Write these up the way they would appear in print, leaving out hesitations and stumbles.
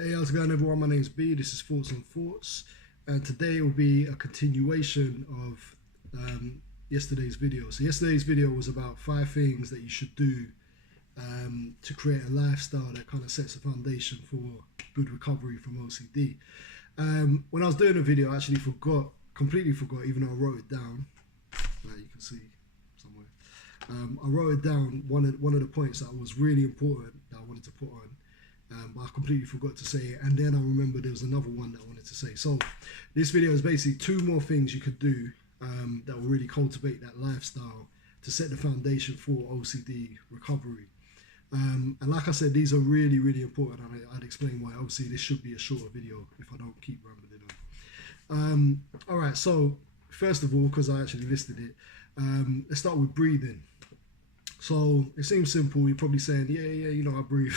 Hey, how's it going, everyone? My name's B. This is Thoughts on Thoughts, and today will be a continuation of yesterday's video. So yesterday's video was about 5 things that you should do to create a lifestyle that kind of sets a foundation for good recovery from OCD. When I was doing the video, I actually completely forgot, even though I wrote it down. You can see somewhere. I wrote it down. One of the points that was really important that I wanted to put on. But I completely forgot to say it, and then I remember there was another one that I wanted to say. So this video is basically 2 more things you could do that will really cultivate that lifestyle to set the foundation for OCD recovery. And like I said, these are really, really important, and I'd explain why. Obviously, this should be a shorter video if I don't keep rambling on. All right, so first of all, because I actually listed it, let's start with breathing. So it seems simple. You're probably saying, yeah, you know, I breathe.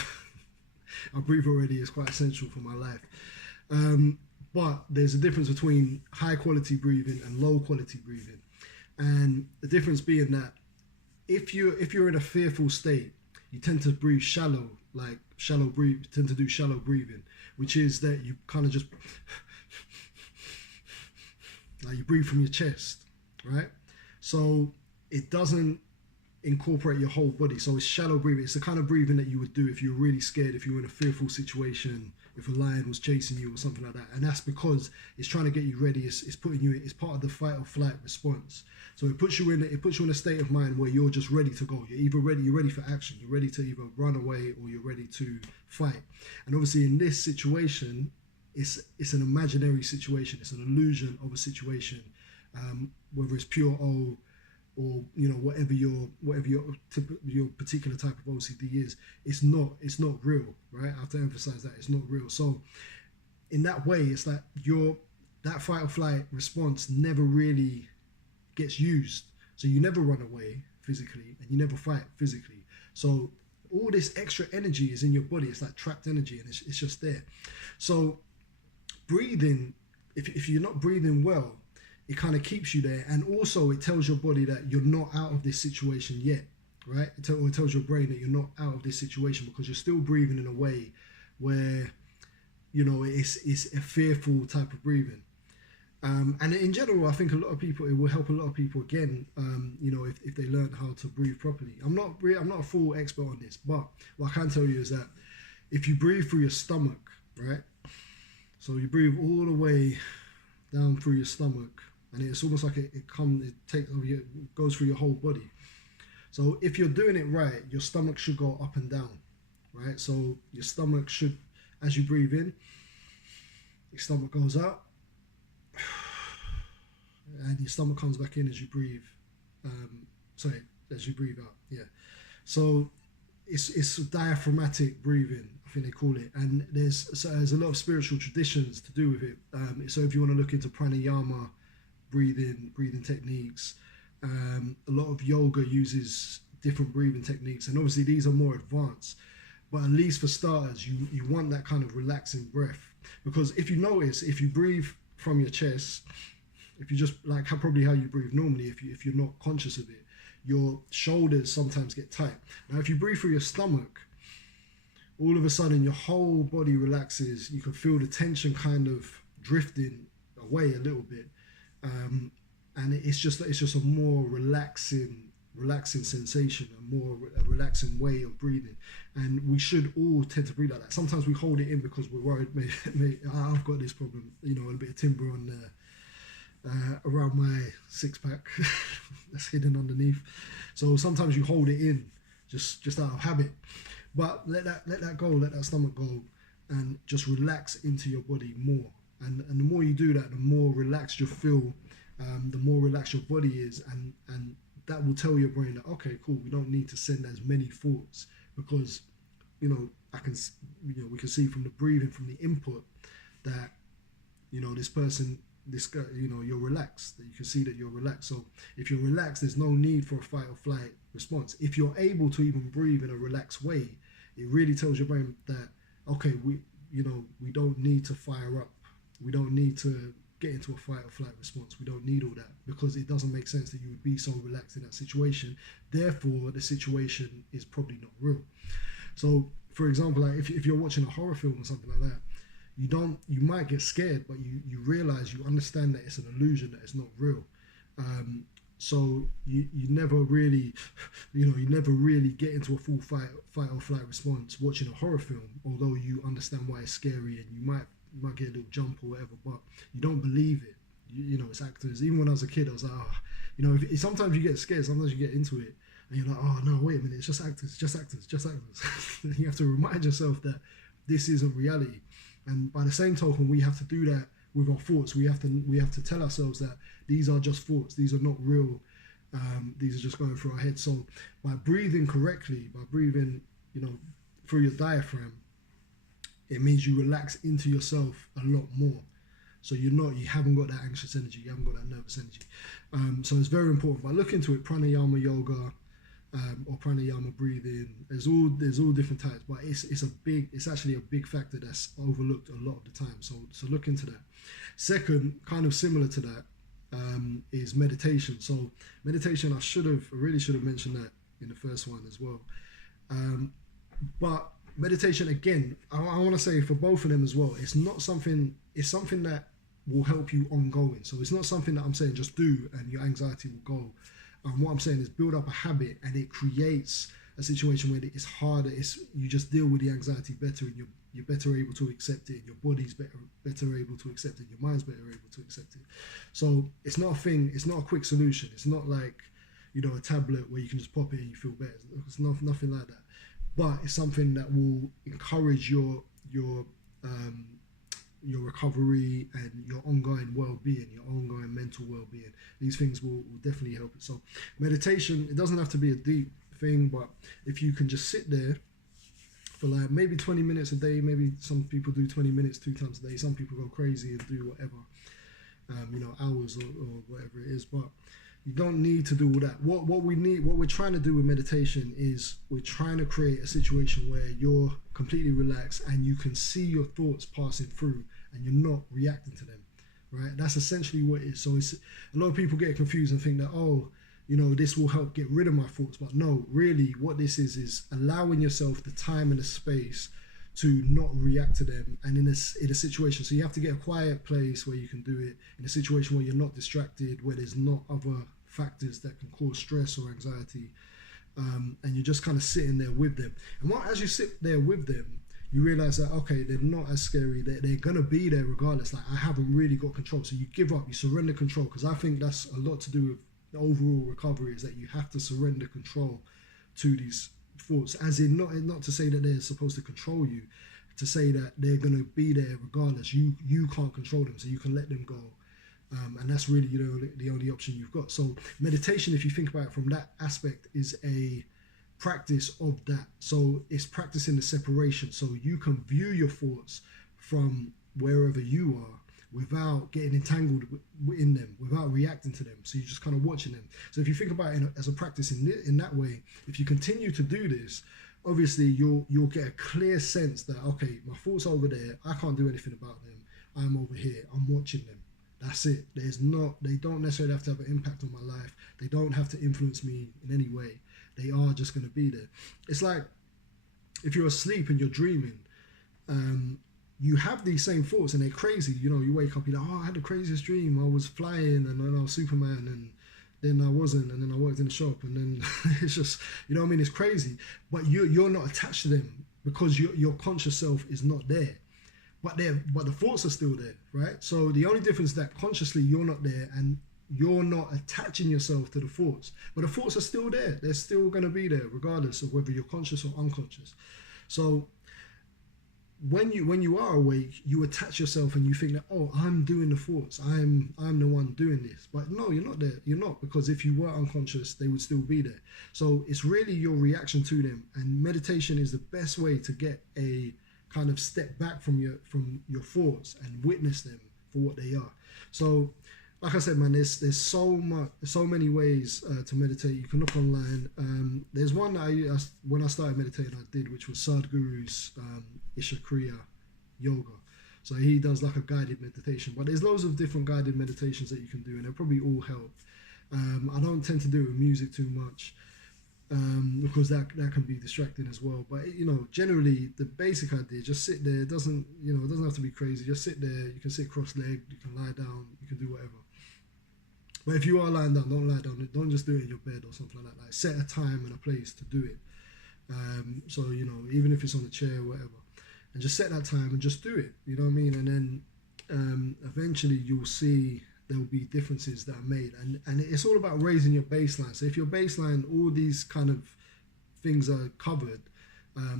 I breathe already, it's quite essential for my life. But there's a difference between high quality breathing and low quality breathing. And the difference being that if you're in a fearful state, you tend to breathe shallow, tend to do shallow breathing, which is that you kind of just, like you breathe from your chest, right? So it doesn't incorporate your whole body. So it's shallow breathing. It's the kind of breathing that you would do if you're really scared, if you were in a fearful situation, if a lion was chasing you or something like that. And that's because it's trying to get you ready. It's putting you, it's part of the fight or flight response. So it puts you in a state of mind where you're just ready to go. You're ready for action. You're ready to either run away or you're ready to fight. And obviously in this situation, it's an imaginary situation. It's an illusion of a situation, whether it's pure O, or you know, whatever your particular type of OCD is, it's not real, right? I have to emphasize that it's not real. So in that way, it's like that fight or flight response never really gets used. So you never run away physically and you never fight physically. So all this extra energy is in your body. It's like trapped energy, and it's just there. So breathing, if you're not breathing well, it kind of keeps you there, and also it tells your body that you're not out of this situation yet, right? It tells your brain that you're not out of this situation because you're still breathing in a way where, you know, it's a fearful type of breathing. And in general, I think it will help a lot of people again, you know, if they learn how to breathe properly. I'm not a full expert on this, but what I can tell you is that if you breathe through your stomach, right? So you breathe all the way down through your stomach, and it's almost like it goes through your whole body. So if you're doing it right, your stomach should go up and down, right? So your stomach should, as you breathe in, your stomach goes up, and your stomach comes back in as you breathe. As you breathe out, yeah. So it's diaphragmatic breathing, I think they call it, and there's a lot of spiritual traditions to do with it. So if you want to look into pranayama, breathing techniques, a lot of yoga uses different breathing techniques, and obviously these are more advanced. But at least for starters, you want that kind of relaxing breath, because if you notice, if you breathe from your chest, if you just like probably how you breathe normally, if you're not conscious of it, your shoulders sometimes get tight. Now, if you breathe through your stomach, all of a sudden your whole body relaxes. You can feel the tension kind of drifting away a little bit, and it's just a more relaxing sensation, a relaxing way of breathing. And we should all tend to breathe like that. Sometimes we hold it in because we're worried. Maybe I've got this problem, you know, a bit of timber on around my 6-pack that's hidden underneath. So sometimes you hold it in just out of habit. But let that go, let that stomach go, and just relax into your body more. And the more you do that, the more relaxed you'll feel, the more relaxed your body is, and that will tell your brain that, okay, cool, we don't need to send as many thoughts, because, you know, we can see from the breathing, from the input, that, you know, this guy, you know, you're relaxed, that you can see that you're relaxed. So if you're relaxed, there's no need for a fight or flight response. If you're able to even breathe in a relaxed way, it really tells your brain that, okay, we don't need to fire up. We don't need to get into a fight or flight response. We don't need all that, because it doesn't make sense that you would be so relaxed in that situation. Therefore, the situation is probably not real. So, for example, like if you're watching a horror film or something like that, you might get scared, but you realize, you understand that it's an illusion, that it's not real. So you never really, you never really get into a full fight or flight response watching a horror film, although you understand why it's scary and you might get a little jump or whatever, but you don't believe it. It's actors. Even when I was a kid, I was like, sometimes you get scared, sometimes you get into it, and you're like, oh no, wait a minute, it's just actors, just actors, just actors. You have to remind yourself that this isn't reality. And by the same token, we have to do that with our thoughts. We have to tell ourselves that these are just thoughts. These are not real. These are just going through our head. So by breathing correctly, by breathing, through your diaphragm, it means you relax into yourself a lot more. So you haven't got that anxious energy, you haven't got that nervous energy. So it's very important. By looking into it, pranayama yoga, or pranayama breathing, there's all different types, but it's actually a big factor that's overlooked a lot of the time. So look into that. Second, kind of similar to that, is meditation. So meditation, I really should have mentioned that in the first one as well. But meditation, again, I want to say for both of them as well, it's something that will help you ongoing. So it's not something that I'm saying just do and your anxiety will go. What I'm saying is build up a habit, and it creates a situation where it's harder. You just deal with the anxiety better, and you're better able to accept it, and your body's better able to accept it, your mind's better able to accept it. So it's not a thing, it's not a quick solution. It's not like, a tablet where you can just pop it and you feel better. It's nothing like that. But it's something that will encourage your recovery and your ongoing well-being, your ongoing mental well-being. These things will definitely help it. So meditation, it doesn't have to be a deep thing, but if you can just sit there for like maybe 20 minutes a day, maybe some people do 20 minutes 2 times a day, some people go crazy and do whatever, hours or whatever it is, but you don't need to do all that. What we're trying to do with meditation is we're trying to create a situation where you're completely relaxed and you can see your thoughts passing through and you're not reacting to them, right? That's essentially what it is. So it's, a lot of people get confused and think that, this will help get rid of my thoughts. But no, really what this is allowing yourself the time and the space to not react to them, and in a situation, so you have to get a quiet place where you can do it, in a situation where you're not distracted, where there's not other factors that can cause stress or anxiety, and you're just kind of sitting there with them. And as you sit there with them, you realize that, okay, they're not as scary, they're gonna be there regardless. Like, I haven't really got control. So you give up, you surrender control, because I think that's a lot to do with the overall recovery, is that you have to surrender control to these thoughts, as in not to say that they're supposed to control you, to say that they're going to be there regardless. You can't control them, so you can let them go, and that's really the only option you've got. So meditation, if you think about it from that aspect, is a practice of that. So it's practicing the separation, so you can view your thoughts from wherever you are without getting entangled in them, without reacting to them. So you're just kind of watching them. So if you think about it as a practice in that way, if you continue to do this, obviously you'll get a clear sense that, okay, my thoughts are over there, I can't do anything about them, I'm over here, I'm watching them. That's it. They don't necessarily have to have an impact on my life. They don't have to influence me in any way. They are just going to be there. It's like if you're asleep and you're dreaming, you have these same thoughts and they're crazy. You wake up, you're like, I had the craziest dream. I was flying and then I was Superman, and then I wasn't, and then I worked in the shop, and then it's just, it's crazy. But you're not attached to them because your conscious self is not there. But the thoughts are still there, right? So the only difference is that consciously you're not there and you're not attaching yourself to the thoughts. But the thoughts are still there. They're still going to be there regardless of whether you're conscious or unconscious. So when you are awake, you attach yourself and you think that, I'm doing the thoughts, I'm the one doing this. But no, you're not there. You're not, because if you were unconscious, they would still be there. So it's really your reaction to them, and meditation is the best way to get a kind of step back from your thoughts and witness them for what they are. So like I said, man, there's so many ways to meditate. You can look online. There's one that when I started meditating, I did, which was Sadhguru's Ishakriya Yoga. So he does like a guided meditation, but there's loads of different guided meditations that you can do, and they'll probably all help. I don't tend to do it with music too much. because that can be distracting as well. But generally the basic idea, just sit there. It doesn't have to be crazy. Just sit there. You can sit cross-legged. You can lie down. You can do whatever. But if you are lying down, don't lie down. Don't just do it in your bed or something like that. Like, set a time and a place to do it. So even if it's on a chair or whatever, and just set that time and just do it. You know what I mean? And then eventually you'll see there'll be differences that are made, and it's all about raising your baseline. So if your baseline, all these kind of things are covered,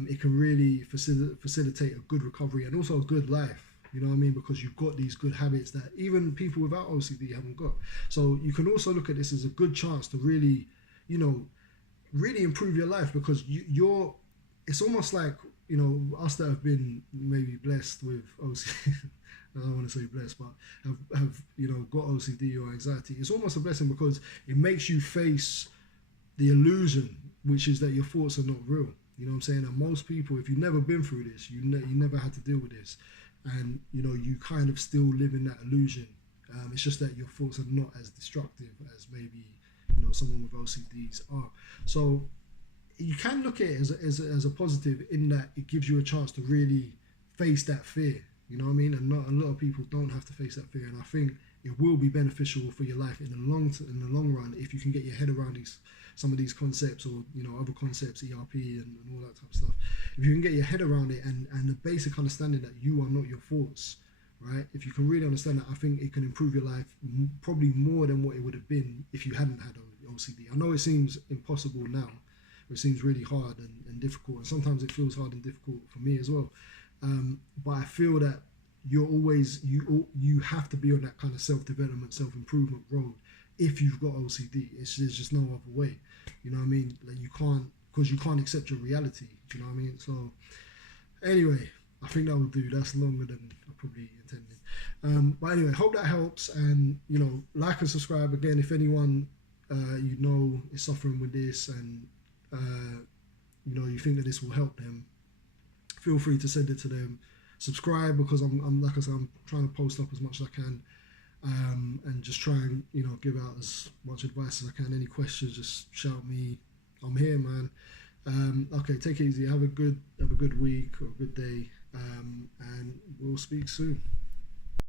it can really facilitate a good recovery and also a good life. You know what I mean? Because you've got these good habits that even people without OCD haven't got. So you can also look at this as a good chance to really, really improve your life, because you're. It's almost like us that have been maybe blessed with OCD. I don't want to say blessed, but have got OCD or anxiety. It's almost a blessing because it makes you face the illusion, which is that your thoughts are not real. You know what I'm saying? And most people, if you've never been through this, you never had to deal with this, and you kind of still live in that illusion. It's just that your thoughts are not as destructive as maybe someone with OCDs are. So you can look at it as a positive, in that it gives you a chance to really face that fear. You know what I mean? And not a lot of people don't have to face that fear, and I think it will be beneficial for your life in the long run if you can get your head around some of these concepts, or other concepts, ERP and all that type of stuff. If you can get your head around it and the basic understanding that you are not your thoughts, right? If you can really understand that, I think it can improve your life probably more than what it would have been if you hadn't had OCD. I know it seems impossible now. It seems really hard and difficult, and sometimes it feels hard and difficult for me as well. But I feel that you have to be on that kind of self-development, self-improvement road if you've got OCD. There's just no other way. You know what I mean? Like, you can't accept your reality. Do you know what I mean? So anyway, I think that will do. That's longer than I probably intended. But anyway, hope that helps, and like and subscribe again if anyone is suffering with this, and you think that this will help them. Feel free to send it to them. Subscribe, because I'm like I said, I'm trying to post up as much as I can, and just try and give out as much advice as I can. Any questions, just shout me. I'm here, man. Okay, take it easy. Have a good week or a good day, and we'll speak soon.